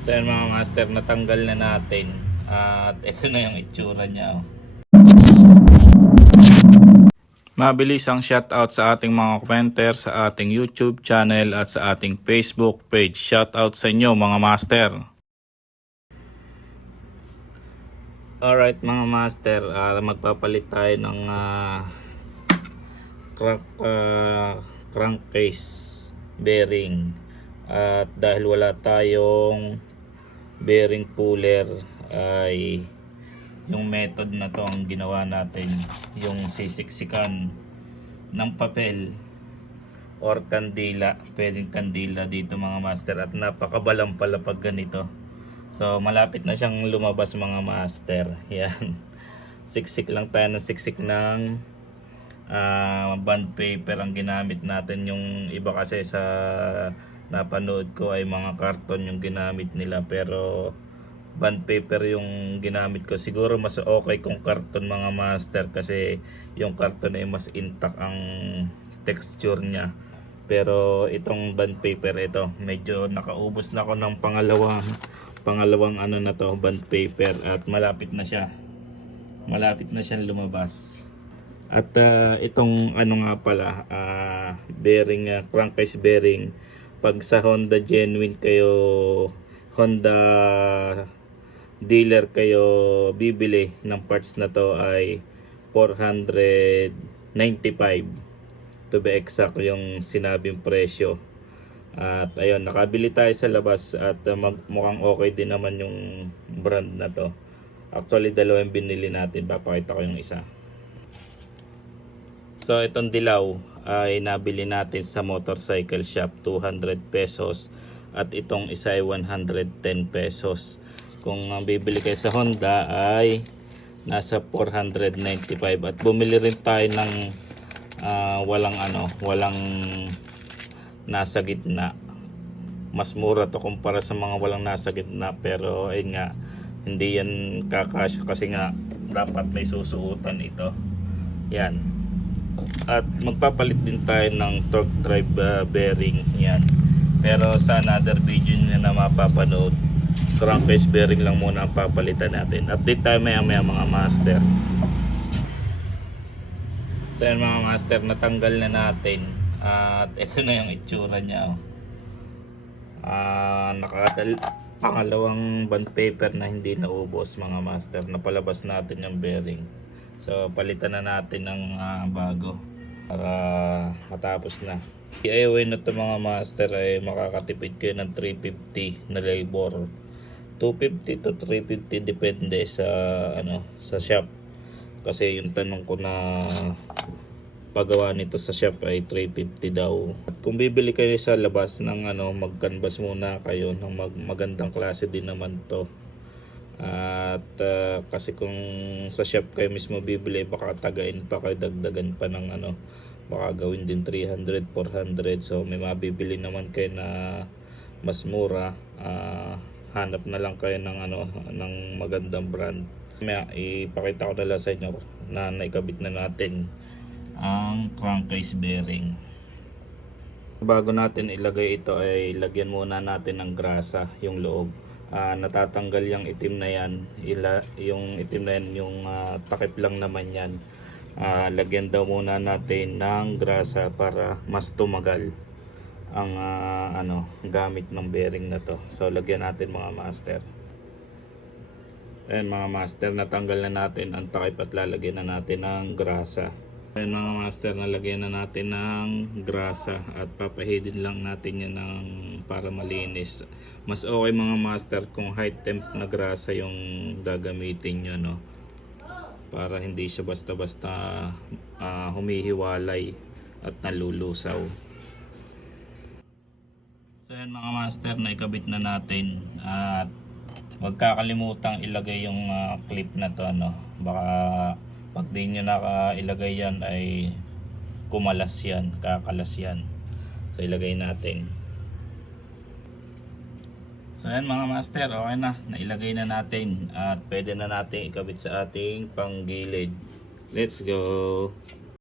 So yan mga master, natanggal na natin. At ito na yung itsura niya. Mabilis ang shoutout sa ating mga commenter sa ating YouTube channel at sa ating Facebook page. Shoutout sa inyo mga master. Alright mga master, magpapalit tayo ng crankcase bearing. At dahil wala tayong bearing puller, ay yung method na to ang ginawa natin, yung sisiksikan ng papel or kandila. Pwedeng kandila dito mga master, at napakabalang pala pag ganito. So malapit na siyang lumabas mga master. Yan, siksik lang tayo ng siksik ng bond paper ang ginamit natin. Yung iba kasi sa napanood ko ay mga karton yung ginamit nila, pero bond paper yung ginamit ko. Siguro mas okay kung karton mga master, kasi yung karton ay mas intact ang texture niya. Pero itong bond paper, ito medyo nakaubos na ako ng pangalawang ano na to, bond paper, at malapit na siyang lumabas. At itong ano nga pala, bearing, crankcase bearing, pag sa Honda genuine kayo, Honda dealer kayo bibili ng parts na to, ay 495 to be exact yung sinabing presyo. At ayun, nakabili tayo sa labas, at mukhang okay din naman yung brand na to. Actually dalawang binili natin, papakita ko yung isa. So itong dilaw ay nabili natin sa motorcycle shop, 200 pesos, at itong isa ay 110 pesos. Kung bibili kayo sa Honda ay nasa 495. At bumili rin tayo ng walang nasa gitna. Mas mura to kumpara sa mga walang nasa gitna, pero ayun nga, hindi yan kakasya kasi nga dapat may susuotan ito. Yan. At magpapalit din tayo ng torque drive bearing. Yan. Pero sa another video nyo na mapapanood, crankcase bearing lang muna ang papalitan natin. Update tayo maya maya mga master. So yan mga master, natanggal na natin. At ito na yung itsura niya. Pangalawang bond paper na hindi naubos mga master. Napalabas natin yung bearing. So palitan na natin ng bago para matapos na. DIY na to mga master ay makakatipid kayo ng 350 na labor. 250 to 350 depende sa sa shop. Kasi yung tanong ko na paggawa nito sa shop ay 350 daw. At kung bibili kayo sa labas ng mag-canvas muna kayo ng magandang klase din naman to. At kasi kung sa shop kayo mismo bibili, baka tagain pa kayo, dagdagan pa ng baka gawin din 300, 400. So may mabibili naman kayo na mas mura. Hanap na lang kayo ng ng magandang brand. May ipakita ko na lang sa inyo na naikabit na natin ang crankcase bearing. Bago natin ilagay ito ay lagyan muna natin ng grasa yung loob. Natatanggal yung itim na yan. Yung itim na yan, yung takip lang naman yan. Lagyan daw muna natin ng grasa para mas tumagal ang gamit ng bearing na to. So lagyan natin mga master. Ayan mga master, natanggal na natin ang takip at lalagyan na natin ng grasa. Ayan mga master, nalagyan na natin ng grasa at papahidin lang natin yan para malinis. Mas okay mga master kung high temp na grasa yung gagamitin nyo, no? Para hindi siya basta-basta humihiwalay at nalulusaw. So yan mga master, naikabit na natin. At huwag kakalimutang ilagay yung clip na to, baka pag di nyo nakailagay yan ay kumalas yan, kakalas yan. So ilagay natin. So yan mga master, okay na, nailagay na natin at pwede na natin ikabit sa ating panggilid. Let's go.